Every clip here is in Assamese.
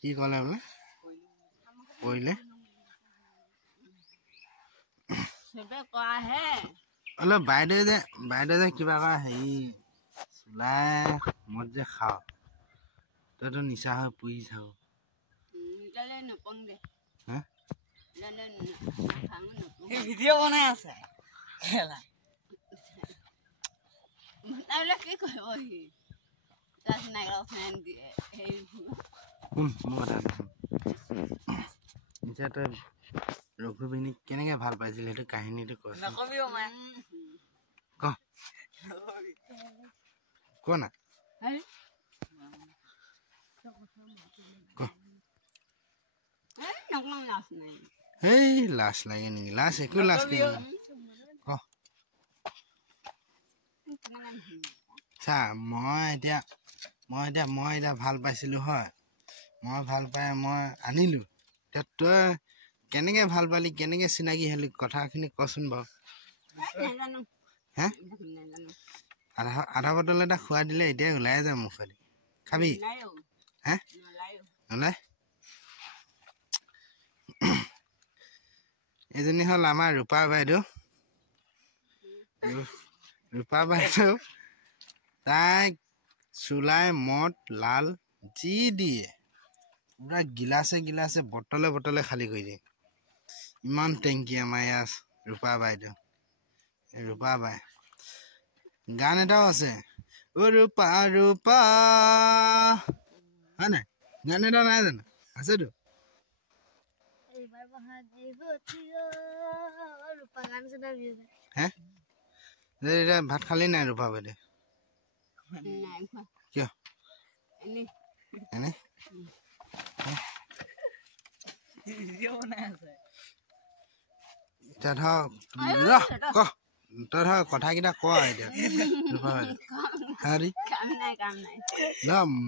কি ক'লে বোলে কৰিলে সেবে কোৱা হে অলপ বাইদেউ যে কিবা কৰা হেৰি চুলাই মদ যে খাওঁ তইতো নিচা হৈ পুহি থাকো নিকালে নপং দে হা ভিডিঅ' বনাই আছে কি কৰিব সি তাক নাইকল ফেন দিয়ে সেই শুন মোৰ কথা এতিয়া তই ৰঘুবিনীক কেনেকে ভাল পাইছিল সেইটো কাহিনীটো কচোন নকবি অ মাই ক না এই লাজ লাগে নেকি লাজ একো লাজ ক চা মই এতিয়া ভাল পাইছিলো হয় মই ভাল পাই মই আনিলো তই কেনেকে ভাল পালি কেনেকে চিনাকি হলি কথাখিনি কচোন বাৰু হে আধা বটল এটা খুৱাই দিলে এতিয়া ওলাই যায় মুখেদি খাবি হে ওলাই এজনী হ'ল আমাৰ ৰূপা বাইদেউ তাইক চুলাই মদ লাল যি দিয়ে পুৰা গিলাচে বটলে খালী কৰি দিয়ে ইমান টেংকি আমাৰ ইয়াত ৰূপা বাইদেউ ৰূপা বাই গান এটাও আছে অ ৰূপা ৰূপা হয় নাই গান এটা নাই জানো আছেতো হে এতিয়া ভাত খালি নাই ৰূপা বাইদেউ কিয় এনে এতিয়া ধৰ তই ধৰ কথাকেইটা ক এতিয়া ৰূপা বাইদেউ হেৰি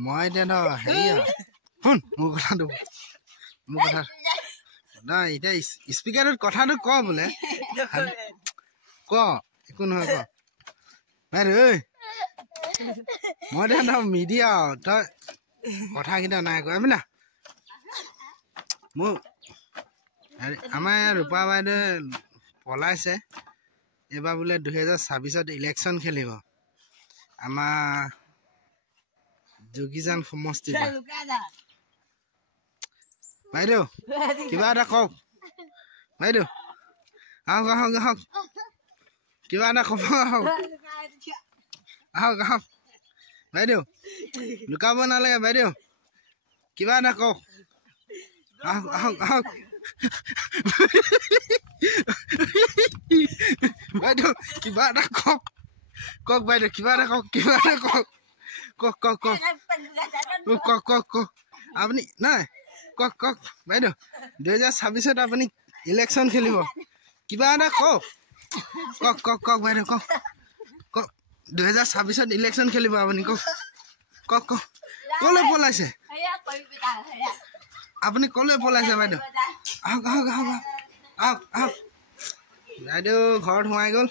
মই এতিয়া ধৰ হেৰি শুন মোৰ কথা এতিয়া স্পিকাৰত কথাটো ক বোলে ক একো নহয় ক বাইদেউ ঐ মই এতিয়া মিডিয়া তই কথাকেইটা নাই কোৱা বোলা মোৰ আমাৰ ইয়াৰ ৰূপা বাইদেউ পলাইছে এইবাৰ বোলে 2026 ইলেকশ্যন খেলিব আমাৰ যোগীজান সমষ্টি বাইদেউ কিবা এটা কওক বাইদেউ আহক কিবা এটা কব আহক বাইদেউ লুকাব নালাগে বাইদেউ কিবা এটা কওক আহক বাইদেউ কিবা এটা কওক বাইদেউ কিবা এটা কওক আপুনি নাই কওক বাইদেউ 2026 আপুনি ইলেকশ্যন খেলিব কিবা এটা কওক বাইদেউ কওক 2026 ইলেকশ্যন খেলিব আপুনি কওক কলৈ পলাইছে আপুনি কলৈ পলাইছে বাইদেউ আহক বাইদেউ ঘৰত সোমাই গ'ল